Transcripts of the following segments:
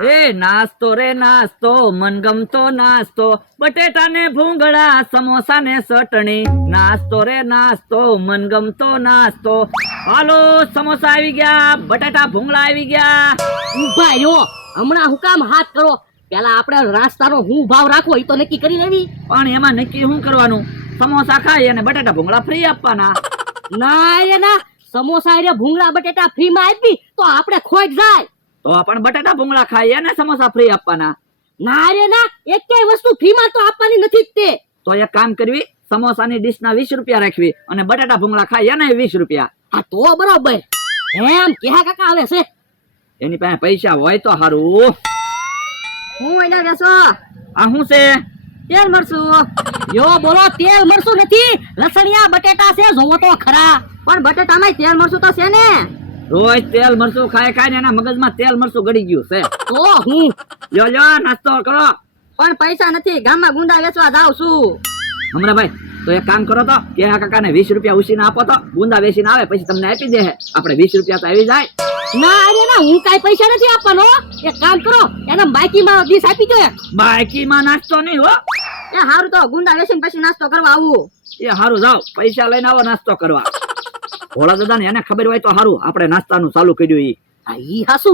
એ નાસ્તો રે નાસ્તો, મનગમતો નાસ્તો, બટેટા ને ભૂંગળા, સમોસા ને ચટણી. નાસ્તો રે નાસ્તો, મનગમતો નાસ્તો. હાલો, સમોસા આવી ગયા, બટેટા ભૂંગળા આવી ગયા. ઉભા રહ્યો, હમણાં હું કામ હાથ કરો? પેલા આપણે નાસ્તાનો હું ભાવ રાખવો એ તો નક્કી કરી લેવી. પણ એમાં નક્કી શું કરવાનું? સમોસા ખાઈ અને બટેટા ભૂંગળા ફ્રી આપવાના. ના રે ના, સમોસા રે ભૂંગળા બટેટા ફ્રી માં આપી તો આપણે ખોટ જાય. તો પણ બટેટા ભૂંગળા ખાઈ અને સમોસા ફ્રી આપવાના. ના રે ના, એકેય વસ્તુ ફ્રી માં તો આપવાની નથી જ તે. તો એક કામ કરવી, સમોસાની ડીશ ના 20 રૂપિયા રાખવી અને બટેટા ભૂંગળા ખાઈ અને 20 રૂપિયા. હા તો બરોબર. એમ કેહા કાકા આવે છે. એની પાસે પૈસા હોય તો સારું. હું એના વેસો આ શું છે? તેલ મરસું. યો બોલો, તેલ મરસું નથી, લસણિયા બટેટા છે. જોવો તો ખરા. પણ બટેટામાં તેલ મરસું તો છે ને. રોજ તેલ મરચું ખાય ખાય ને એના મગજમાં તેલ મરચું ગળી ગયું છે. તો હું લ્યો લ્યો, નાસ્તો કરો. પણ પૈસા નથી, ગામમાં ગુંદા વેચવા જાઉં છું. હમણાં ભાઈ, તો એક કામ કરો તો કે આ કાકાને 20 રૂપિયા ઉછીને આપો તો ગુંદા વેચીને આવે પછી તમને આપી દે. આપણે 20 રૂપિયા તો આવી જાય. ના અરે ના, હું કાઈ પૈસા નથી આપવાનો. એક કામ કરો, એને બાકીમાં 20 આપી દો. બાકીમાં નાસ્તો નહીં હો. એ હારું, તો ગુંદા વેચીને પછી નાસ્તો કરવા આવું. એ હારું, જાઓ પૈસા લઈને આવો નાસ્તો કરવા. ભોળા દાદા ને એને ખબર હોય તો હારું, આપણે નાસ્તાનું ચાલુ કર્યું. ઈ હાસુ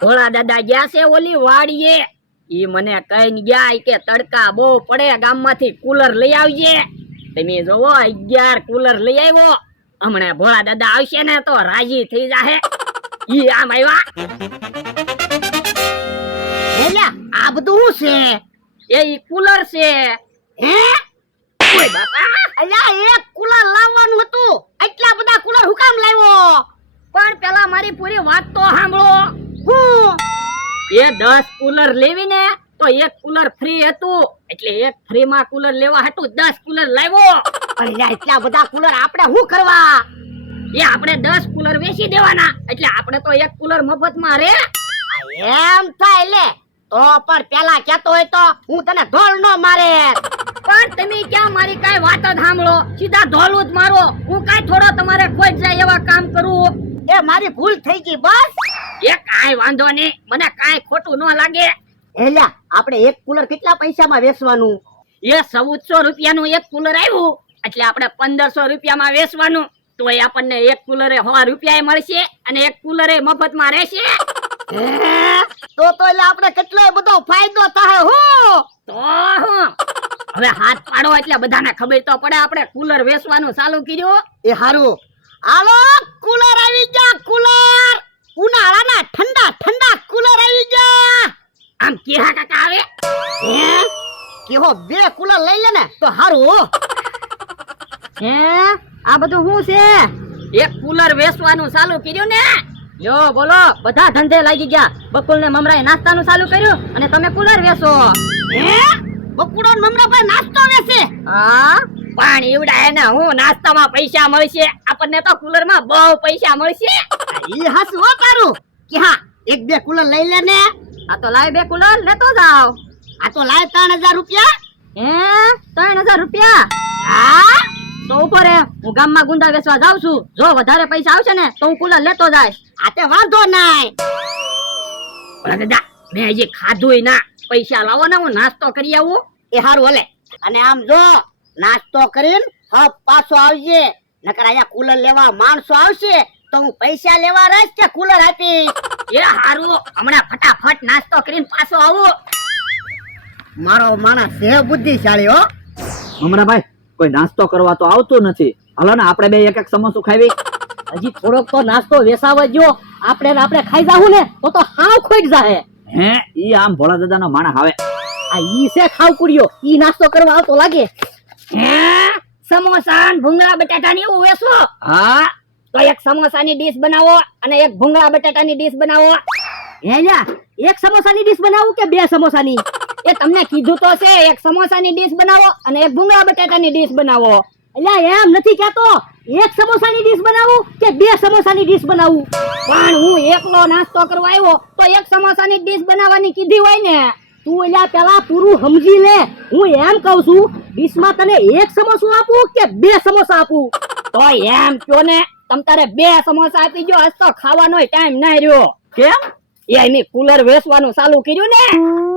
ભોળા દાદા ગયા છે ઓલી વાડીએ. ઈ મને કઈ ગયા કે તડકા બહુ પડે, ગામમાંથી કુલર લઈ આવજે. તમે જોવો 11 કુલર લઈ આવ્યો. હમણાં ભોળા દાદા આવશે ને તો રાજી થઈ જાહે. ઈ આમ આવ્યા. એલા આ બધું શું છે? એ ઈ કુલર છે. હે ઓય બાપા, અલ્યા એક કુલર લાવવાનું હતું, એટલા બધા કુલર હું કામ લાવ્યો? પણ પેલા મારી પૂરી વાત તો સાંભળો. હું એ 10 કુલર લેવી ને તો એક કુલર ફ્રી હતું, એટલે એક ફ્રી માં કુલર લેવા હતું 10 કુલર લાવ્યો. અલ્યા એટલા બધા કુલર આપણે શું કરવા? એ આપણે 10 કુલર વેચી દેવાના, એટલે આપણે તો એક કુલર મફતમાં રે. એમ થાય લે, તો પણ પેલા કેતો હોય તો હું તને ધોળ નો મારે. પણ તમે ક્યાં મારી કાઈ વાત જ સાંભળો, સીધા ધોલું જ મારો. હું કાઈ થોડો તમારે ખોટ જાય એવા કામ કરું. એ મારી ભૂલ થઈ ગઈ બસ. એ કાઈ વાંધો નહીં, મને કાઈ ખોટું ન લાગે. એલા આપણે એક કુલર કેટલા પૈસામાં વેચવાનું? એ 1400 રૂપિયાનું એક કુલર આવ્યું, એટલે આપણે 1500 રૂપિયામાં વેચવાનું. તોય આપણને એક કુલરે 100 રૂપિયા મળશે અને એક કુલરે મફતમાં રહેશે. તો એટલે આપણે કેટલો બધો ફાયદો થાય. હું તો હું હવે હાથ પાડો એટલે બધાને ખબર તો પડે આપણે કુલર વેચવાનું ચાલુ કર્યું. એ હારું, હાલો કુલર આવી જા. કુલર ઉનાળાના ઠંડા ઠંડા કુલર આવી જા. આમ કેહા કાકા આવે. હે કેહો 2 કુલર લઈ લે ને તો હારું. હે આ બધું શું છે? એક કુલર વેચવાનું ચાલુ કર્યું ને. યો બોલો, બધા ધંધે લાગી ગયા. બકુલ ને મમરાએ નાસ્તાનું ચાલુ કર્યું અને તમે કુલર વેચો. હે બકુડો ને મમરા ભાઈ નાસ્તો વેચે? હા, પણ એવડા એને હું નાસ્તામાં પૈસા મળશે, આપણને તો કુલરમાં બહુ પૈસા મળશે. ઈ હસવો તારું કે હા 1-2 કુલર લઈ લે ને. આ તો લાય 2 કુલર લેતો જાવ. આ તો લાય 3000 રૂપિયા. હે 3000 રૂપિયા? હા તો ઉપર હું ગામમાં ગુંદા વેચવા જાઉં છું. જો વધારે પૈસા આવશે ને તો હું કુલર લેતો જઈશ. આ તે વાંધો નહીં. પણ દાદા મેં હજી ખાધુંય ના. પૈસા લાવો ને હું નાસ્તો કરી આવું. એ હારું હલે. અને આમ જો નાસ્તો કરીને હપ પાછો આવજે, નકર અહીંયા કુલર લેવા માણસો આવશે તો હું પૈસા લેવા રહીશ કે કુલર આપી. એ હારું, હમણાં ફટાફટ નાસ્તો કરીને પાછો આવું. મારો માણસ છે બુદ્ધિશાળી હો. હમણાં ભાઈ, કોઈ નાસ્તો કરવા તો આવતું નથી. હાલો ને આપણે બે એક એક સમોસું ખાવી. હજી થોડોક તો નાસ્તો વેસાવા જો. આપણે ખાઈ જાવું ને તો હાવ ખોઈ જાહે. હે ઈ આમ ભોળા દાદાનો માણસ આવે. આ ઈ છે ખાવ કુડિયો, ઈ નાસ્તો કરવા આવતો લાગે. હે સમોસા ને ભૂંગળા બટાટાની એવું વેચો? હા, તો એક સમોસાની ડીશ બનાવો અને એક ભૂંગળા બટાટાની ડીશ બનાવો. હેલા એક સમોસાની ડીશ બનાવું કે 2 સમોસાની? એ તમને કીધું તો છે, એક સમોસાની ડીશ બનાવો અને એક ભૂંગળા બટાટાની ડીશ બનાવો. અલ્યા એમ નથી કહેતો, એક સમોસાની ડીશ બનાવું કે 2 સમોસાની ડીશ બનાવું? પણ હું એકલો નાસ્તો કરવા આવ્યો તો એક સમોસાની ડીશ બનાવવાની કીધી હોય ને. તું અલ્યા પેલા પૂરું સમજી લે. હું એમ કહું છું ડીશમાં તને 1 સમોસું આપું કે 2 સમોસા આપું? તો એમ કયો ને, તમ તારે 2 સમોસા આપી ગયો, આજ તો ખાવાનો ટાઈમ ના રહ્યો. કેમ? એ અમે કુલર વેચવાનું ચાલુ કર્યું ને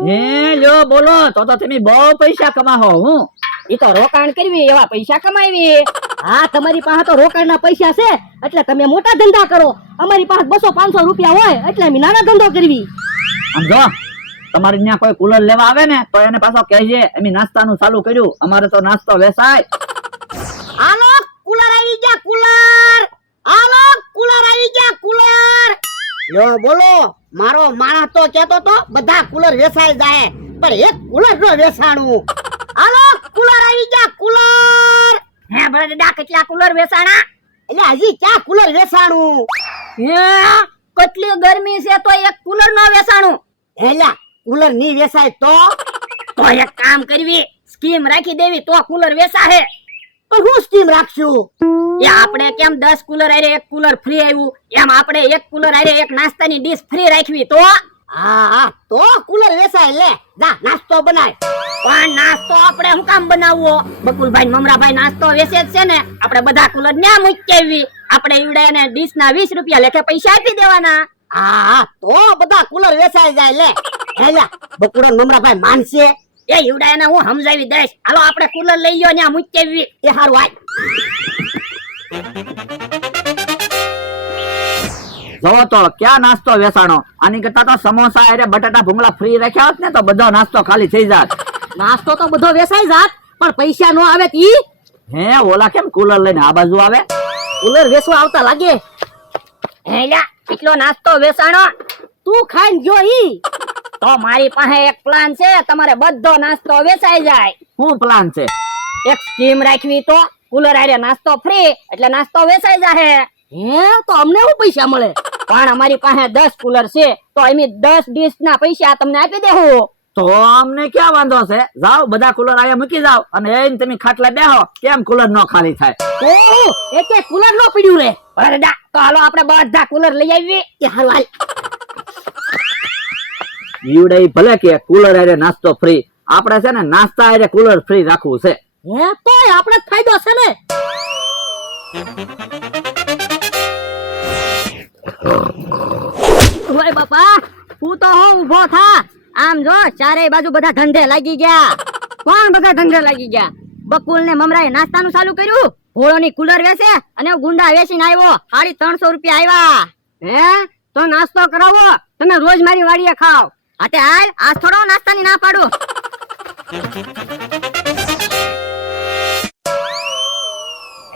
હે લ્યો બોલો તો તમે બહુ પૈસા કમાવો હું એ તો રોકાણ કરવી એવા પૈસા કમાવી. હા તમારી પાસે તો રોકડના પૈસા છે એટલે તમે મોટા ધંધા કરો. અમારી પાસે 200-500 રૂપિયા હોય એટલે અમે નાના ધંધો કરવી. સમજો તમારે ત્યાં કોઈ કુલર લેવા આવે ને તો એને પાછો કહેજે અમે નાસ્તાનું ચાલુ કર્યું, અમારે તો નાસ્તો વેચાય. હાલો કુલર આવી ગયા કુલર. હાલો કુલર આવી ગયા કુલર. યો બોલો મારો માણસ તો કહેતો તો બધા કુલર વેચાઈ જાય પણ એક કુલર નો વેચાણું. હાલો કુલર આવી ગયા કુલર. હે ભલા દાદા કેટલા કુલર વેચાણા? એટલે હજી ક્યાં કુલર વેચાણું? હે કેટલી ગરમી છે તો એક કુલર નો વેચાણું? એલા કુલર ની વેચાય તો એક કામ કરવી, સ્કીમ રાખી દેવી તો કુલર વેચાશે. હું સ્કીમ રાખશું? એ આપણે કેમ 10 કુલર આરે એક કુલર ફ્રી આવ્યું એમ આપણે એક કુલર આરે એક નાસ્તાની ડીશ ફ્રી રાખવી તો હા તો કુલર વેચાય. લે જા નાસ્તો બનાય. પણ નાસ્તો આપણે શું કામ બનાવવો? બકુલભાઈ મમરાભાઈ નાસ્તો વેચે જ છે ને, આપણે બધા કુલર ન્યા મૂકી આવી. આપણે ઈવડાને ડીશ ના 20 રૂપિયા લેખે પૈસા આપી દેવાના. હા તો બધા કુલર વેચાઈ જાય. લે હેલા બકુડા મમરાભાઈ માનશે? એ ઈવડાને હું સમજાવી દઈશ. હાલો આપણે કુલર લઈ ગયો ન્યા મૂકી આવી. એ હારું આય. જોવો તો ક્યાં નાસ્તો વેચાણો, આની કરતા તો સમોસા અરે બટાટા ભૂંગળા ફ્રી રાખ્યા હોત ને તો બધો નાસ્તો ખાલી થઈ જાત. નાસ્તો તો બધો વેચાઈ જાત પણ પૈસા નો આવે તી. હે ઓલા કેમ કુલર લઈને આ બાજુ આવે? કુલર વેચવા આવતા લાગે. હેલા કેટલો નાસ્તો વેચાણો? તું ખાઈને ગયો ઈ. તો મારી પાસે એક પ્લાન છે, તમારે બધો નાસ્તો વેચાઈ જાય. શું પ્લાન છે? એક સ્કીમ રાખવી તો કુલર આરે નાસ્તો ફ્રી એટલે નાસ્તો વેચાઈ જાય. હે તો અમને શું પૈસા મળે? પણ અમારી પાસે 10 કુલર છે તો અમે 10 ડીશ ના પૈસા તમને આપી દેવું. તો અમને ક્યાં વાંધો છે, જાઓ બધા કુલર આયા મૂકી જાઓ અને એને તમે ખાટલા બેહો, કેમ કુલર નો ખાલી થાય? ઓહો એક કુલર નો પડ્યું રે. અરે દાદા તો હાલો આપણે બધા કુલર લઈ આવી. એ હારું હાલ. ઈવડે ભલે કે કુલર આરે નાસ્તો ફ્રી, આપણે છે ને નાસ્તા આરે કુલર ફ્રી રાખવું છે. હે તોય આપણે જ ફાયદો છે ને. ઓય બાપા હું તો હું ઊભો થા. આમ જો ચારેય બાજુ બધા ધંધે લાગી ગયા. કોણ બધા ધંધે લાગી ગયા? બકુલ ને મમરાએ નાસ્તાનું ચાલુ કર્યું, ભોળોની કુલર વેચે અને હું ગુંડા વેચીને આવ્યો. 350 રૂપિયા આવ્યા. હે તો નાસ્તો કરાવો, તમે રોજ મારી વાડીએ ખાવ. હાતે હાલ આજ થોડો નાસ્તાની ના પાડું.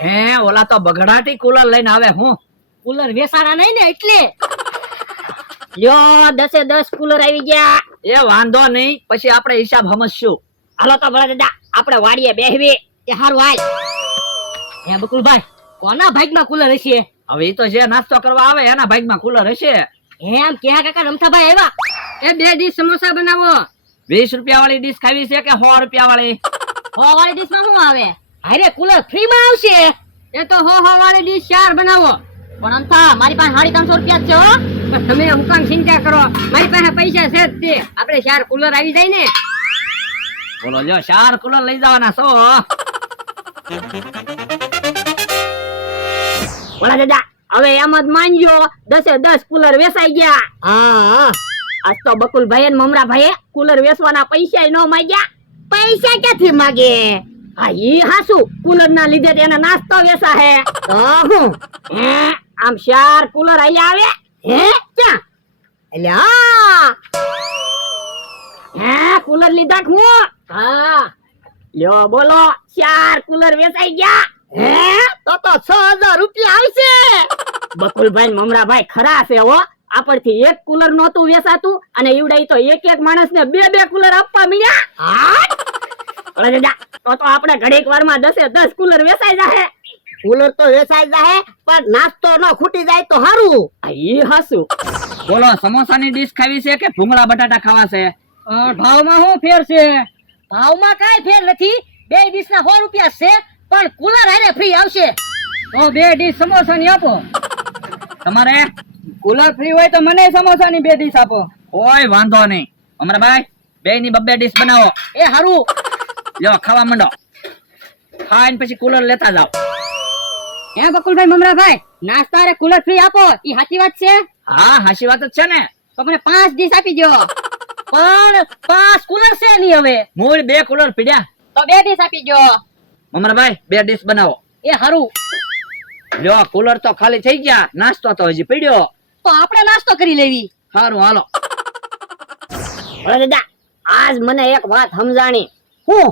હે ઓલા તો બગડાટી કુલર લઈને આવે. હું કુલર વેચાણા નહીં ને એટલે. લ્યો 10 કુલર આવી ગયા. એ વાંધો નહીં, પછી આપણે હિસાબ સમજશું. હાલો તો ભલા દાદા આપણે વાડીએ બેહવી. એ હારું હાલ. હે બકુલભાઈ કોના ભાગમાં કુલર હશે? હવે ઈ તો જે નાસ્તો કરવા આવે એના ભાગમાં કુલર હશે. એમ કે કાકા રમથાભાઈ આવ્યા. એ 2 ડીશ સમોસા બનાવો. 20 રૂપિયા વાળી ડીશ ખાવી છે કે 100 રૂપિયા વાળી? 100 વાળી ડીશમાં શું આવે? અરે કુલર ફ્રી માં આવશે. એ તો 100 વાળી ડીશ 4 બનાવો. પણ અમથા મારી પાસે 350 રૂપિયા જ છે હો. પણ તમે હું કામ ચિંતા કરો, મારી પાસે પૈસા છે જ તે. આપણે 4 કુલર આવી જાય ને. બોલો લ્યો 4 કુલર લઈ જવાના છો. બોલા દાદા હવે એમ જ માનજો 10 કુલર વેચાઈ ગયા. હા આજ તો બકુલભાઈ અને મમરાભાઈએ કુલર વેચવાના પૈસા ન માંગ્યા. પૈસા ક્યાંથી માગે? હા ઈ હાસુ કુલર ના લીધે તેને નાસ્તો વેચા હે. તો હું હે આમ 4 કુલર આઈ આવે. હે ક્યાં? એટલે હા હે કુલર લીધા હું. હા લ્યો બોલો 4 કુલર વેચાઈ ગયા. હે તો 6000 રૂપિયા આવશે. બકુલભાઈ ને મમરાભાઈ ખરા છે હો. આપણથી 1 કુલર નહોતું વેચાતું અને ઈવડાઈ તો એક માણસને 2 કુલર આપવા મળ્યા. હા અરે દાદા તો આપણે ઘડીક વારમાં 10 કુલર વેચાઈ જાહે. કુલર તો વેચાઈ જાય પણ નાસ્તો ન ખૂટી જાય તો સારું. આ ઈ હાસુ. બોલો સમોસાની ડીશ ખાવી છે કે ભૂંગળા બટાટા ખાવા છે? ભાવમાં શું ફેર છે? ભાવમાં કાંઈ ફેર નથી. 2 ડીશના 100 રૂપિયા છે પણ કુલર હારે ફ્રી આવશે. તો 2 ડીશ સમોસાની આપો. તમારે કુલર ફ્રી હોય તો મને સમોસાની 2 ડીશ આપો. કોઈ વાંધો નહીં. અમરાભાઈ 2 ની 2 ડીશ બનાવો. એ હારું. લ્યો ખાવા માંડો. ખાઈને પછી કુલર લેતા જાઓ. હે બકુલભાઈ મમરાભાઈ નાસ્તા રે કુલર ફ્રી આપો ઈ સાચી વાત છે? હા હાચી વાત જ છે ને. તો મને 5 ડીશ આપી દો. પણ 5 કુલર છે નહીં હવે. મૂળ 2 કુલર પીડ્યા. તો 2 ડીશ આપી દો. મમરાભાઈ 2 ડીશ બનાવો. એ હારું. લ્યો કુલર તો ખાલી થઈ ગયા, નાસ્તો તો હજી પીડ્યો. તો આપણે નાસ્તો કરી લેવી. સારું હાલો. ભોળા દાદા, આજ મને એક વાત સમજાણી. હું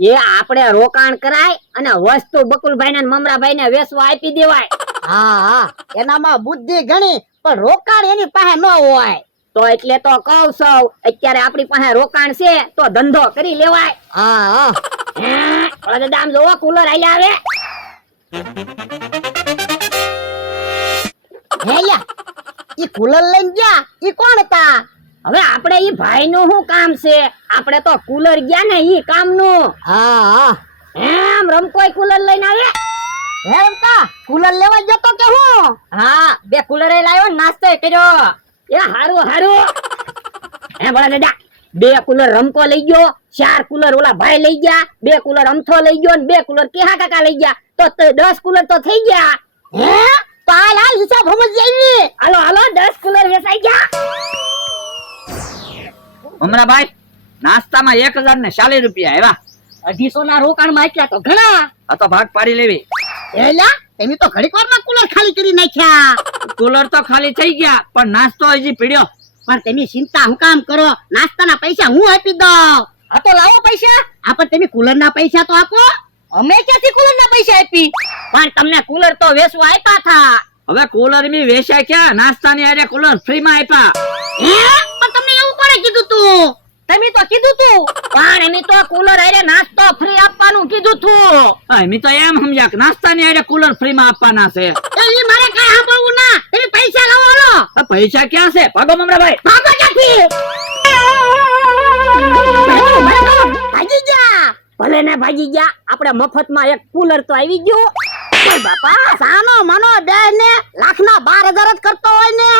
એ આપણે રોકાણ કરાય અને વસ્તુ બકુલભાઈ ને મમરાભાઈ ને વેચવા આપી દેવાય. હા એનામાં બુદ્ધિ ઘણી, પણ રોકાણ એની પાસે ન હોય. તો એટલે તો કહું છું, અત્યારે આપણી પાસે રોકાણ છે તો ધંધો કરી લેવાય. હા હે, ભોળા દાદા આમ જોવો કુલર આયા આવે. હે યા ઈ કુલર લઈને ગયા ઈ કોણ હતા? હવે આપણે ઈ ભાઈ નું શું કામ છે? આપણે તો કુલર ગયા ને ઈ કામ નું. હા એમ રમકોઈ કુલર લઈને આવે. એમ કા કુલર લેવા જતો કે હું? હા, 2 કુલર લાવ્યો, નાસ્તો કર્યો. એ હારું હારું. હે ભોળા દાદા, 2 કુલર રમકો લઈ ગયો, 4 કુલર ઓલા ભાઈ લઈ ગયા, 2 કુલર અમથો લઈ ગયો, 2 કુલર કેહા કાકા લઈ ગયા. તો 10 કુલર તો થઈ ગયા. હે તો હાલ હિસાબ સમજ આવી. હાલો હાલો, 10 કુલર વેચાઈ ગયા. મમરાભાઈ નાસ્તામાં 1040 રૂપિયા આવ્યા. 250 ના રોકાણ માં આટલા તો ઘણા. આ તો ભાગ પાડી લેવી. એલા તમે તો ઘડીક વારમાં કુલર ખાલી કરી નાખ્યા. કુલર તો ખાલી થઈ ગયા, પણ નાસ્તો હજી પીડ્યો. પણ તમે ચિંતા હું કામ કરો? નાસ્તાના પૈસા હું આપી દઉં. આ તો લાવો પૈસા. આ પણ તમે કુલરના પૈસા તો આપો. અમે ક્યાંથી કુલર ના પૈસા આપી? પણ તમને કુલર તો વેચવા આપ્યા હતા. હવે કુલર બી વેચાય ક્યાં? નાસ્તાની હારે કુલર ફ્રી માં આપ્યા. હે પણ તમને એવું કોણે કીધું તું? તમે તો કીધું તું. પણ એમ તો કુલર આરે નાસ્તો ફ્રી આપવાનું કીધું તું. એમ તો એમ સમજ્યા કે નાસ્તાની હારે કુલર ફ્રી માં આપવાના છે. એ મારે કઈ સાંભળવું ના. તમે પૈસા લાવો હાલો. આ પૈસા ક્યાં છે? ભાગો મમરાભાઈ. ભાગો ક્યાંથી? ભાગી જા. ભલે ને ભાગી ગયા, આપણે મફતમાં એક કુલર તો આવી ગયું. ઓય બાપા સાનો મનો બે ને લાખના 12,000 જ કરતો હોય ને.